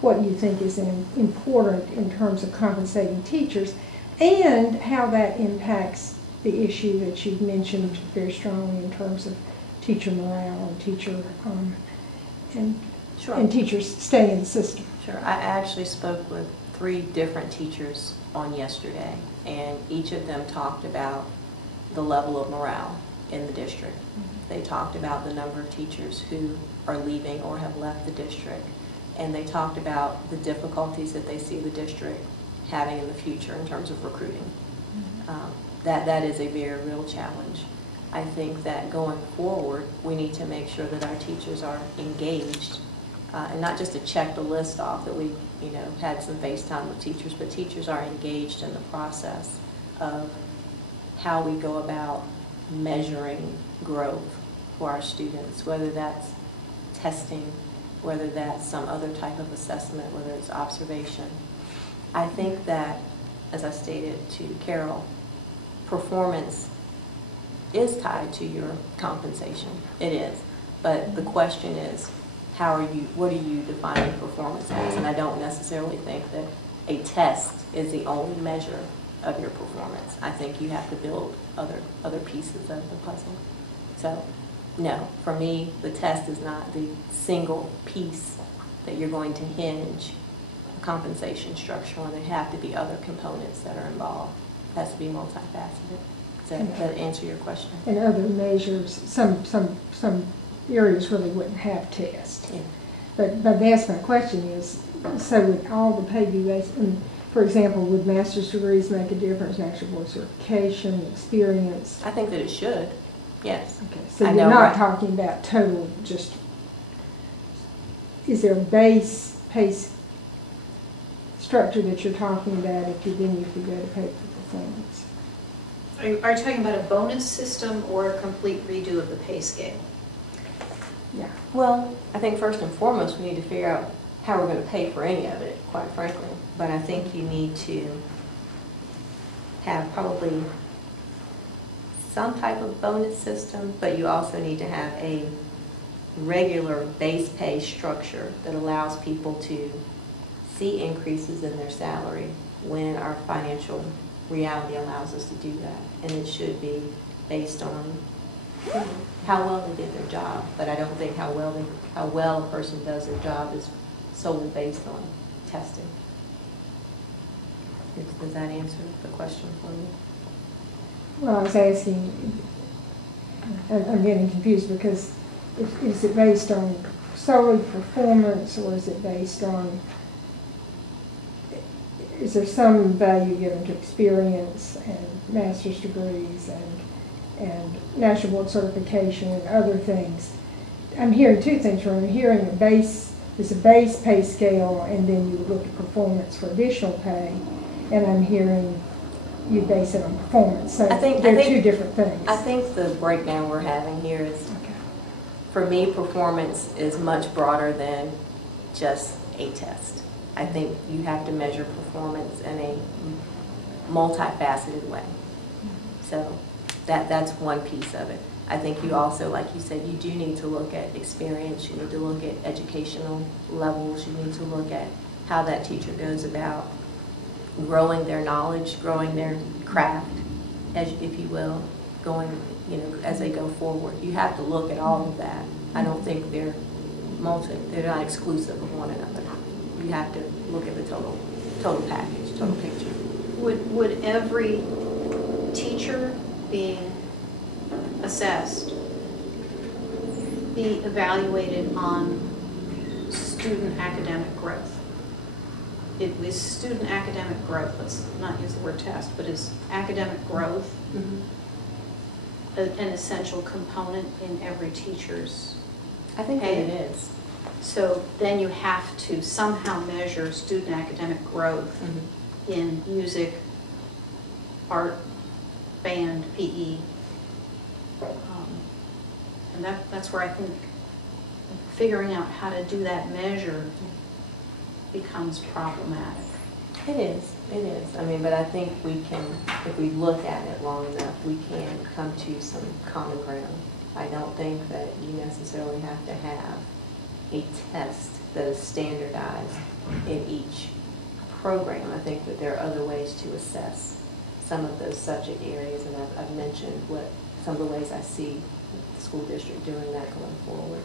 what you think is important in terms of compensating teachers, and how that impacts the issue that you've mentioned very strongly in terms of teacher morale and Sure. and teachers staying in the system. Sure. I actually spoke with 3 different teachers on yesterday, and each of them talked about the level of morale in the district. They talked about the number of teachers who are leaving or have left the district, and they talked about the difficulties that they see the district having in the future in terms of recruiting. That is a very real challenge. I think that going forward, we need to make sure that our teachers are engaged, and not just to check the list off that we, had some FaceTime with teachers, but teachers are engaged in the process of how we go about measuring growth for our students, whether that's testing, whether that's some other type of assessment, whether it's observation. I think that, as I stated to Carol, performance is tied to your compensation. It is. But the question is, what are you defining performance as? And I don't necessarily think that a test is the only measure of your performance. I think you have to build other pieces of the puzzle. So, no, for me, the test is not the single piece that you're going to hinge a compensation structure on. There have to be other components that are involved. It has to be multifaceted. Does that answer your question? And other measures, some areas really wouldn't have tests. Yeah. But that's my question is, so with all the pay based, for example, would master's degrees make a difference, national board certification, experience? I think that it should, yes. Okay, so you're not talking about total, just, is there a base pay structure that you're talking about if you go to pay for performance? Are you talking about a bonus system or a complete redo of the pay scale? Yeah. Well, I think first and foremost we need to figure out how we're going to pay for any of it, quite frankly. But I think you need to have probably some type of bonus system, but you also need to have a regular base pay structure that allows people to see increases in their salary when our financial reality allows us to do that. And it should be based on how well they did their job, but I don't think how well a person does their job is solely based on testing. Does that answer the question for you? Well, I was asking, I'm getting confused because is it based on solely performance, or is it based on, is there some value given to experience and master's degrees and national board certification and other things? I'm hearing 2 things. I'm hearing there's a base pay scale, and then you look at performance for additional pay, and I'm hearing you base it on performance. So they're 2 different things. I think the breakdown we're having here is, for me, performance is much broader than just a test. I think you have to measure performance in a multifaceted way. So that's one piece of it. I think you also, like you said, you do need to look at experience. You need to look at educational levels. You need to look at how that teacher goes about growing their knowledge, growing their craft, if you will, going, as they go forward. You have to look at all of that. I don't think they're not exclusive of one another. You have to look at the total package, total picture. Would every teacher being assessed be evaluated on student academic growth? It was student academic growth, let's not use the word test, but is academic growth an essential component in every teacher's I think that it is. So then you have to somehow measure student academic growth in music, art, band, PE. And that's where I think figuring out how to do that measure becomes problematic. It is. I mean, but I think we can, if we look at it long enough, we can come to some common ground. I don't think that you necessarily have to have a test that is standardized in each program. I think that there are other ways to assess some of those subject areas, and I've mentioned some of the ways I see the school district doing that going forward.